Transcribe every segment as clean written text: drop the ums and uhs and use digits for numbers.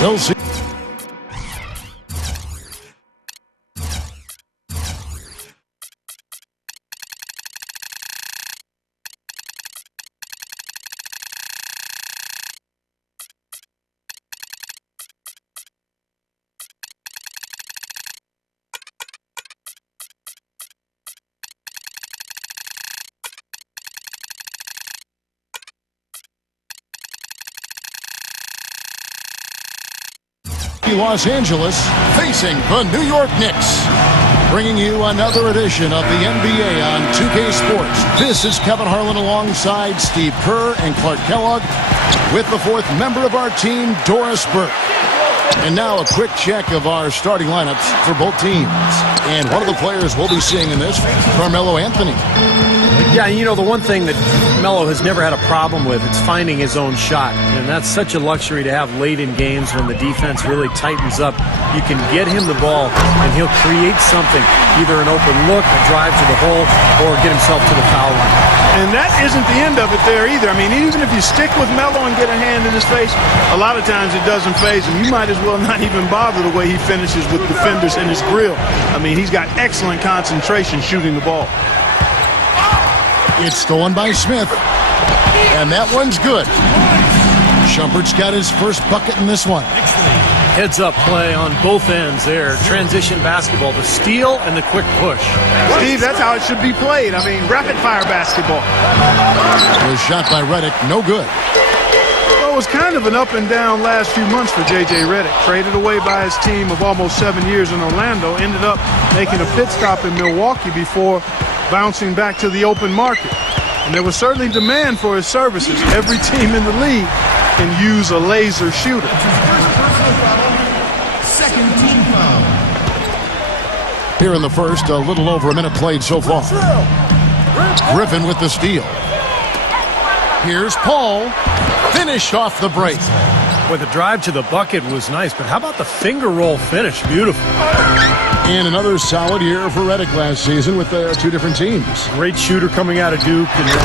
We'll see. Los Angeles facing the New York Knicks. Bringing you another edition of the NBA on 2K Sports. This is Kevin Harlan alongside Steve Kerr and Clark Kellogg with the fourth member of our team, Doris Burke. And now a quick check of our starting lineups for both teams. And one of the players we'll be seeing in this, Carmelo Anthony. Yeah, you know, the one thing that Melo has never had a problem with, it's finding his own shot. And that's such a luxury to have late in games when the defense really tightens up. You can get him the ball, and he'll create something, either an open look, a drive to the hole, or get himself to the foul line. And that isn't the end of it there either. I mean, even if you stick with Melo and get a hand in his face, a lot of times it doesn't faze him. You might as well not even bother the way he finishes with defenders in his grill. I mean, he's got excellent concentration shooting the ball. It's stolen by Smith, and that one's good. Shumpert's got his first bucket in this one. Heads-up play on both ends there. Transition basketball, the steal and the quick push. Steve, that's how it should be played. I mean, rapid-fire basketball. Was shot by Redick, no good. Well, it was kind of an up-and-down last few months for J.J. Redick. Traded away by his team of almost 7 years in Orlando. Ended up making a pit stop in Milwaukee before bouncing back to the open market. And there was certainly demand for his services. Every team in the league can use a laser shooter. Second team foul. Here in the first, a little over a minute played so far. Griffin with the steal. Here's Paul. Finished off the break. Boy, the drive to the bucket was nice, but how about the finger roll finish? Beautiful. And another solid year for Redick last season with two different teams. Great shooter coming out of Duke, and you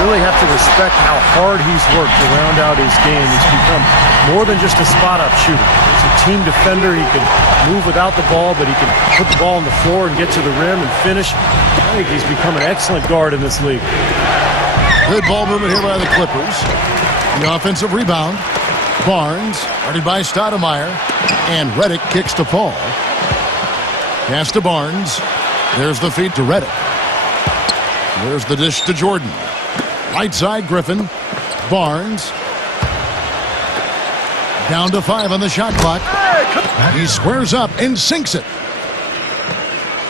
really have to respect how hard he's worked to round out his game. He's become more than just a spot-up shooter. He's a team defender. He can move without the ball, but he can put the ball on the floor and get to the rim and finish. I think he's become an excellent guard in this league. Good ball movement here by the Clippers. The offensive rebound. Barnes, guarded by Stoudemire, and Redick kicks to Paul. Pass to Barnes. There's the feed to Redick. There's the dish to Jordan. Right side, Griffin. Barnes. Down to 5 on the shot clock. He squares up and sinks it.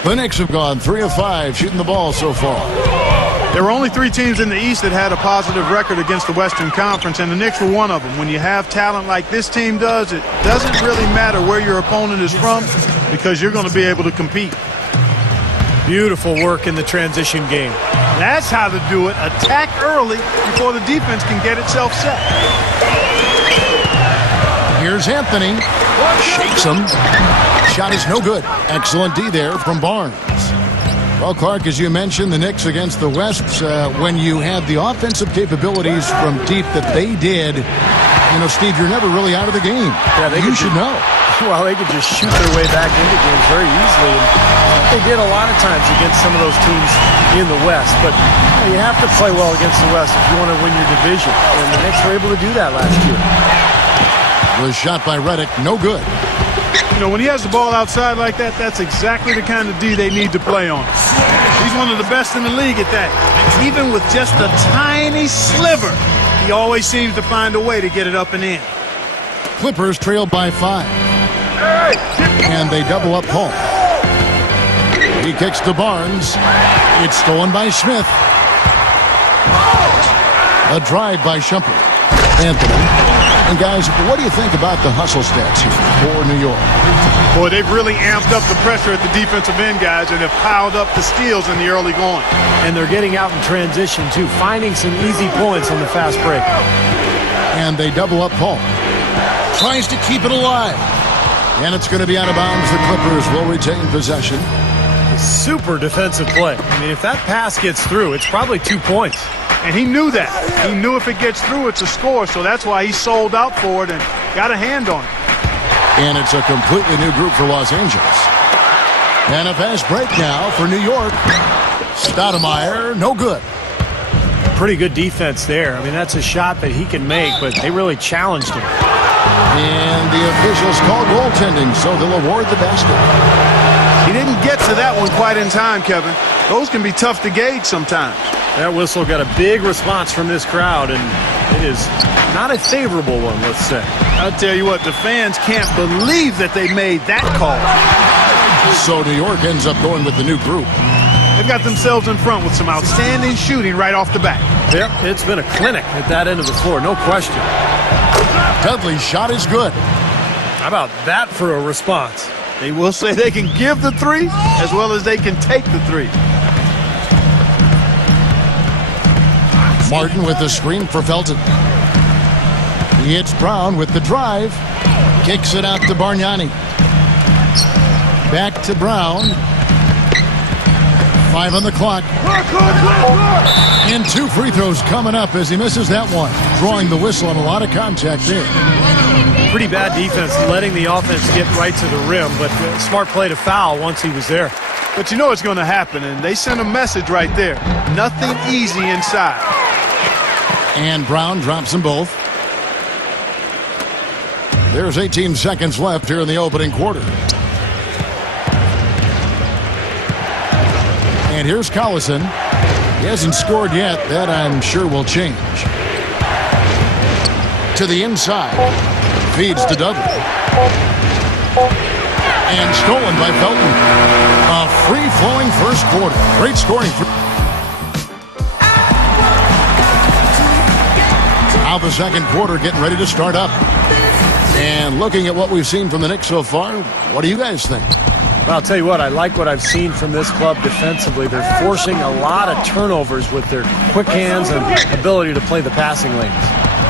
The Knicks have gone 3 of 5 shooting the ball so far. There were only 3 teams in the East that had a positive record against the Western Conference, and the Knicks were one of them. When you have talent like this team does, it doesn't really matter where your opponent is from because you're going to be able to compete. Beautiful work in the transition game. That's how to do it. Attack early before the defense can get itself set. Here's Anthony. Shakes him. Shot is no good. Excellent D there from Barnes. Well, Clark, as you mentioned, the Knicks against the West, when you had the offensive capabilities from deep that they did, you know, Steve, you're never really out of the game. Yeah, you should know. Well, they could just shoot their way back into games very easily. And they did a lot of times against some of those teams in the West. But you have to play well against the West if you want to win your division. And the Knicks were able to do that last year. Was shot by Redick, no good. You know, when he has the ball outside like that, that's exactly the kind of D they need to play on. He's one of the best in the league at that. Even with just a tiny sliver, he always seems to find a way to get it up and in. Clippers trail by 5. And they double up Paul. He kicks to Barnes. It's stolen by Smith. A drive by Shumpert. Anthony. And guys, what do you think about the hustle stats here for New York? Boy, they've really amped up the pressure at the defensive end, guys, and have piled up the steals in the early going. And they're getting out in transition, too, finding some easy points on the fast break. And they double up Paul. Tries to keep it alive. And it's going to be out of bounds. The Clippers will retain possession. Super defensive play. I mean, if that pass gets through, it's probably 2 points. And he knew that. He knew if it gets through, it's a score, so that's why he sold out for it and got a hand on it. And it's a completely new group for Los Angeles. And a fast break now for New York. Stoudemire, no good. Pretty good defense there. I mean, that's a shot that he can make, but they really challenged him. And the officials call goaltending, so they'll award the basket. He didn't get to that one quite in time, Kevin. Those can be tough to gauge sometimes. That whistle got a big response from this crowd, and it is not a favorable one, let's say. I'll tell you what, the fans can't believe that they made that call. So New York ends up going with the new group. They've got themselves in front with some outstanding shooting right off the bat. Yep, it's been a clinic at that end of the floor, no question. Dudley's shot is good. How about that for a response? They will say they can give the three as well as they can take the three. Martin with the screen for Felton. He hits Brown with the drive. Kicks it out to Bargnani. Back to Brown. 5 on the clock. And 2 free throws coming up as he misses that one. Drawing the whistle and a lot of contact there. Pretty bad defense, letting the offense get right to the rim, but smart play to foul once he was there. But you know it's going to happen, and they sent a message right there. Nothing easy inside. And Brown drops them both. There's 18 seconds left here in the opening quarter. And here's Collison. He hasn't scored yet. That, I'm sure, will change. To the inside. Feeds to Dudley. And stolen by Felton. A free-flowing first quarter. Great scoring. Now the second quarter getting ready to start up. And looking at what we've seen from the Knicks so far, what do you guys think? Well, I'll tell you what, I like what I've seen from this club defensively. They're forcing a lot of turnovers with their quick hands and ability to play the passing lanes.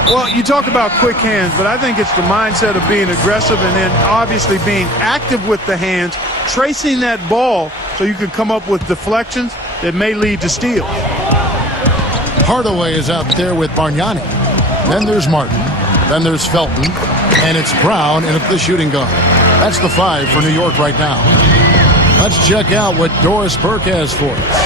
Well, you talk about quick hands, but I think it's the mindset of being aggressive and then obviously being active with the hands, tracing that ball so you can come up with deflections that may lead to steals. Hardaway is out there with Bargnani. Then there's Martin. Then there's Felton. And it's Brown in the shooting guard. That's the 5 for New York right now. Let's check out what Doris Burke has for us.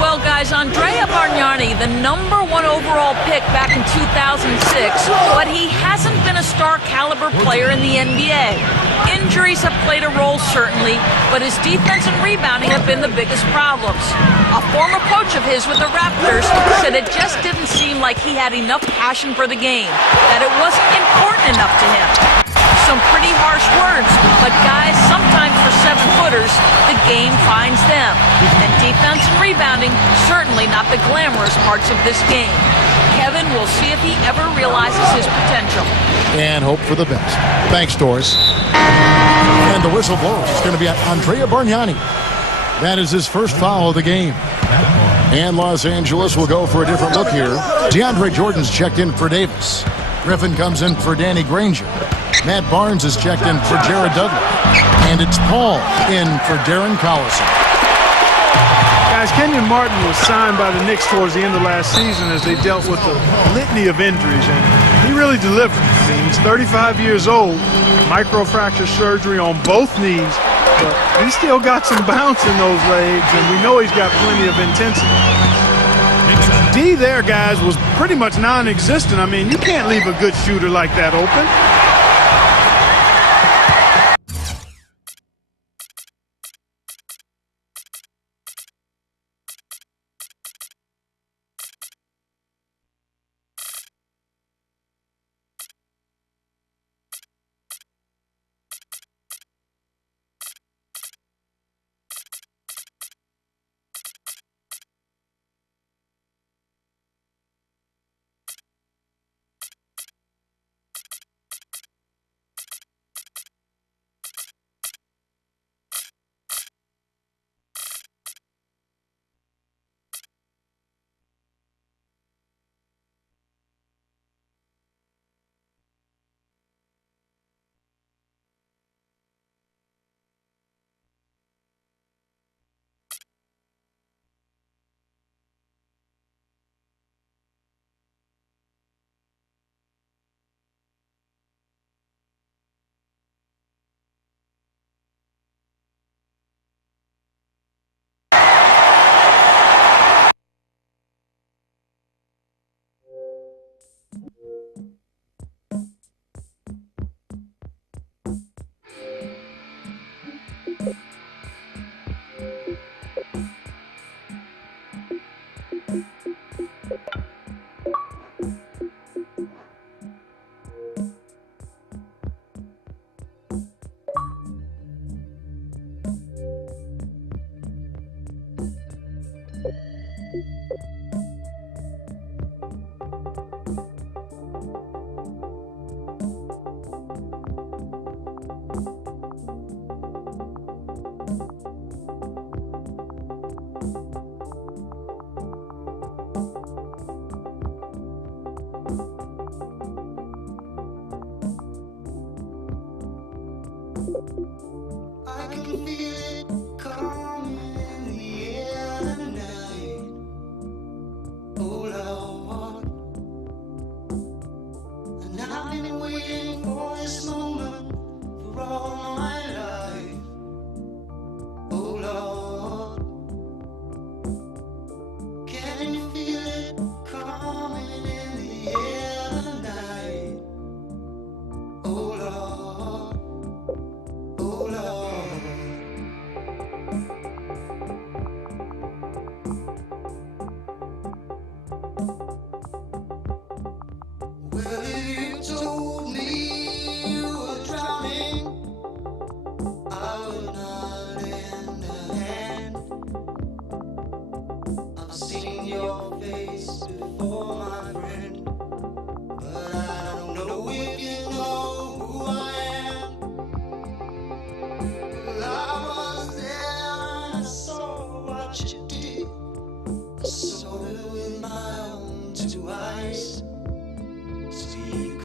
Well, guys, Andrea Bargnani, the #1 overall pick back in 2006, but he hasn't been a star-caliber player in the NBA. Injuries have played a role, certainly, but his defense and rebounding have been the biggest problems. A former coach of his with the Raptors said it just didn't seem like he had enough passion for the game, that it wasn't important enough to him. Some pretty harsh words, but guys, sometimes for 7-footers, the game finds them. And defense and rebounding, certainly not the glamorous parts of this game. Kevin will see if he ever realizes his potential. And hope for the best. Thanks, Doris. And the whistle blows. It's going to be Andrea Bargnani. That is his first foul of the game. And Los Angeles will go for a different look here. DeAndre Jordan's checked in for Davis. Griffin comes in for Danny Granger. Matt Barnes is checked in for Jared Dudley. And it's Paul in for Darren Collison. Guys, Kenyon Martin was signed by the Knicks towards the end of last season as they dealt with a litany of injuries, and he really delivered. I mean, he's 35 years old, microfracture surgery on both knees, but he's still got some bounce in those legs, and we know he's got plenty of intensity. D there, guys, was pretty much non-existent. I mean, you can't leave a good shooter like that open. I can feel it coming in the air tonight. Oh Lord, and I've been waiting for this moment for all my life. Oh Lord, can you feel it coming in the air tonight? Oh Lord, oh Lord. Well,